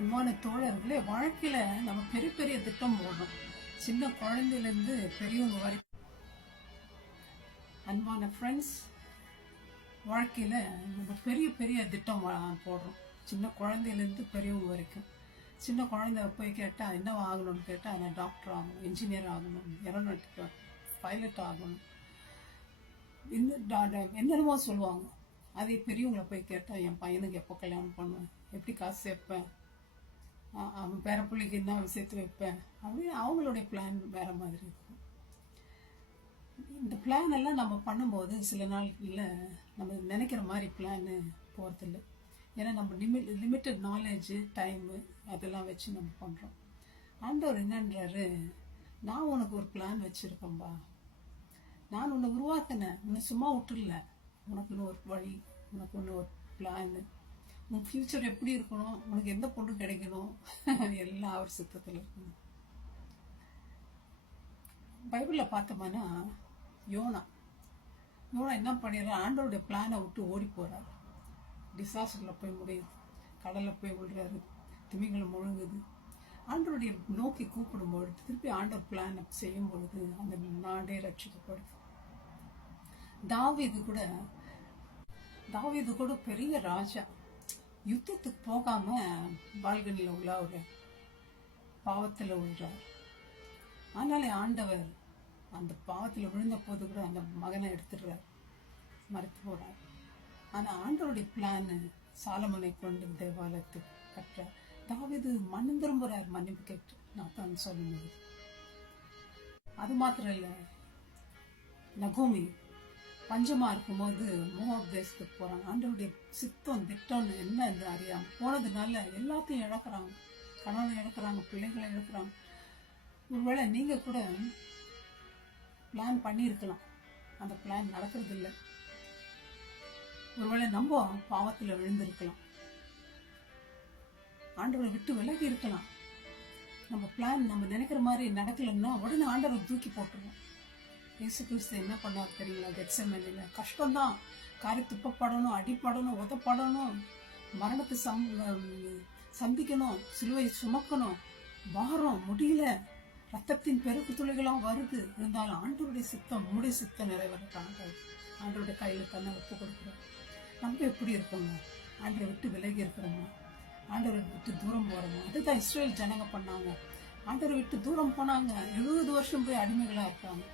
அன்பான தோழர்களே, வாழ்க்கையில நம்ம பெரிய பெரிய திட்டம் போடணும். சின்ன குழந்தையிலேருந்து பெரியவங்க வரைக்கும். அன்பான ஃப்ரெண்ட்ஸ், வாழ்க்கையில நம்ம பெரிய பெரிய திட்டம் போடுறோம். சின்ன குழந்தையிலேருந்து பெரியவங்க வரைக்கும். சின்ன குழந்தை போய் கேட்டால் என்ன ஆகணும்னு கேட்டால், நான் டாக்டர் ஆகணும், இன்ஜினியர் ஆகணும், ஏரோநாட்டிக் பைலட் ஆகணும், என்னென்னமோ சொல்லுவாங்க. அதே பெரியவங்களை போய் கேட்டால், என் பையனுக்கு எப்போ கல்யாணம் பண்ணுவேன், எப்படி காசு சேர்ப்பேன், அவன் பேர பிள்ளைக்கு என்ன சேர்த்து வைப்பேன் அப்படின்னு அவங்களுடைய பிளான் வேற மாதிரி இருக்கும். இந்த பிளான் எல்லாம் நம்ம பண்ணும்போது சில நாட்களில் நம்ம நினைக்கிற மாதிரி பிளான் போகிறதில்ல. ஏன்னா நம்ம லிமிட்டட் நாலேஜ் டைமு அதெல்லாம் வச்சு நம்ம பண்ணுறோம். ஆண்டவர் என்னன்றாரு, நான் உனக்கு ஒரு பிளான் வச்சுருக்கேன்பா, நான் உன்னை உருவாக்கினேன், உன்னை சும்மா விட்டுல, உனக்குன்னு ஒரு வழி, உனக்கு ஒன்று ஒரு பிளான், உன் ஃபியூச்சர் எப்படி இருக்கணும், உனக்கு எந்த பொண்ணு கிடைக்கணும், எல்லாம் அவர் சித்தத்தில் இருக்கணும். பைபிளில் பார்த்தோம்னா யோனா என்ன பண்ணிடுறார், ஆண்டவருடைய பிளானை விட்டு ஓடி போகிறார். டிசாஸ்டரில் போய் முடியுது, கடலில் போய் விழுறாரு, திமிங்களை முழுங்குது. ஆண்டவருடைய நோக்கி கூப்பிடும்பொழுது திருப்பி ஆண்டவர் பிளானை செய்யும் பொழுது அந்த நாடே ரட்சிக்கப்படுது. தாவீது கூட பெரிய ராஜா, யுத்தத்துக்கு போகாம பால்கனியில் உள்ள ஒரு பாவத்தில் விழுறார். ஆனாலே ஆண்டவர் அந்த பாவத்தில் விழுந்த போது கூட அந்த மகனை எடுத்துடுறார், மறைத்து போறார். ஆனால் ஆண்டவருடைய பிளான் சாலமோனை கொண்டு தேவாலயத்தை கட்டுற தாவீது மனம் திரும்புறார், மன்னிப்பு கேட்டு நான் தான் சொல்லும்போது. அது மாத்திரம் இல்லை, நகோமி பஞ்சமா இருக்கும்போது மோவாப் தேசத்துக்கு போறாங்க. ஆண்டவருடைய சித்தம் திட்டம்னு என்ன அறியாம போனதுனால எல்லாத்தையும் இழக்கிறாங்க, கணவனை இழக்கிறாங்க, பிள்ளைகளை இழக்கிறாங்க. ஒருவேளை நீங்க கூட பிளான் பண்ணியிருக்கலாம், அந்த பிளான் நடக்கிறது இல்லை. ஒருவேளை நம்ம பாவத்தில் விழுந்திருக்கலாம், ஆண்டவரை விட்டு விலகி இருக்கலாம். நம்ம பிளான் நம்ம நினைக்கிற மாதிரி நடக்கலன்னா உடனே ஆண்டவரை தூக்கி போட்டுருவோம். இயேசு கிறிஸ்து என்ன பண்ணார் தெரியுங்களா? கெத்செமனேல கஷ்டம்தான், காரி துப்பப்படணும், அடிப்படணும், உதப்படணும், மரணத்தை சந்திக்கணும், சிலுவை சுமக்கணும், வாரம் முடியல, ரத்தத்தின் பெருக்கு துளிகளாம் வருது. இருந்தாலும் ஆண்டவருடைய சித்தம், நம்முடைய சித்தம் நிறைவேறாங்க. ஆண்டவருடைய கையில் தன்னை ஒப்பு கொடுக்குறோம். நம்ம எப்படி இருக்கோங்க? ஆண்டவரை விட்டு விலகி இருக்கிறோமா? ஆண்டவரை விட்டு தூரம் போறோமா? அதுதான் இஸ்ரேல் ஜனங்க பண்ணாங்க. ஆண்டவரை விட்டு தூரம் போனாங்க, 70 வருஷம் போய் அடிமைகளா இருக்காங்க.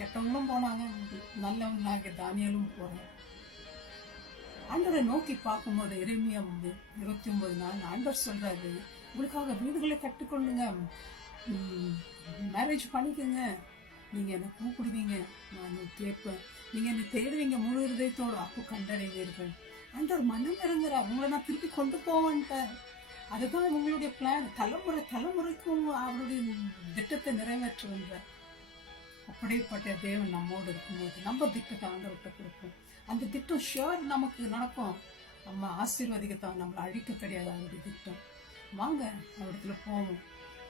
கெட்டவங்களும் போனாங்க, நல்லவனாக தானியலும் போறாங்க. ஆண்டவரை நோக்கி பார்க்கும்போது எரேமியா 29 நாள் ஆண்டவர் சொல்றாரு, உங்களுக்காக வீடுகளை கட்டுக்கொள்ளுங்க, மேரேஜ் பண்ணிக்கோங்க, நீங்க என்ன கூப்பிடுவீங்க, நான் கேட்பேன், நீங்க என்ன தேடுவீங்க முழு இதயத்தோடு, அப்போ கண்டடைவீர்கள். ஆண்டவர் மனம் இறங்குறார், உங்களை நான் திருப்பி கொண்டு போவேன்ட்டார். அதுதான் உங்களுடைய பிளான். தலைமுறைக்கும் அவருடைய திட்டத்தை நிறைவேற்றுகின்றார். அப்படிப்பட்ட தேவன் நம்மோடு இருக்கும்போது நம்ம திட்டத்தை ஆண்டவர்கிட்ட கொடுப்போம். அந்த திட்டம் ஷியோர் நமக்கு நடக்கும். நம்ம ஆசீர்வதிக்கத்தான், நம்மளை அழிக்க கிடையாது அவருடைய திட்டம். வாங்க அவரிடத்துல போவோம்,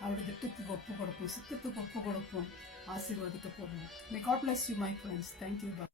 அவருடைய திட்டத்துக்கு ஒப்பு கொடுப்போம், சித்தத்துக்கு ஒப்பு கொடுப்போம், ஆசீர்வதிக்க போவோம். May God bless you, my friends. Thank you. Bye.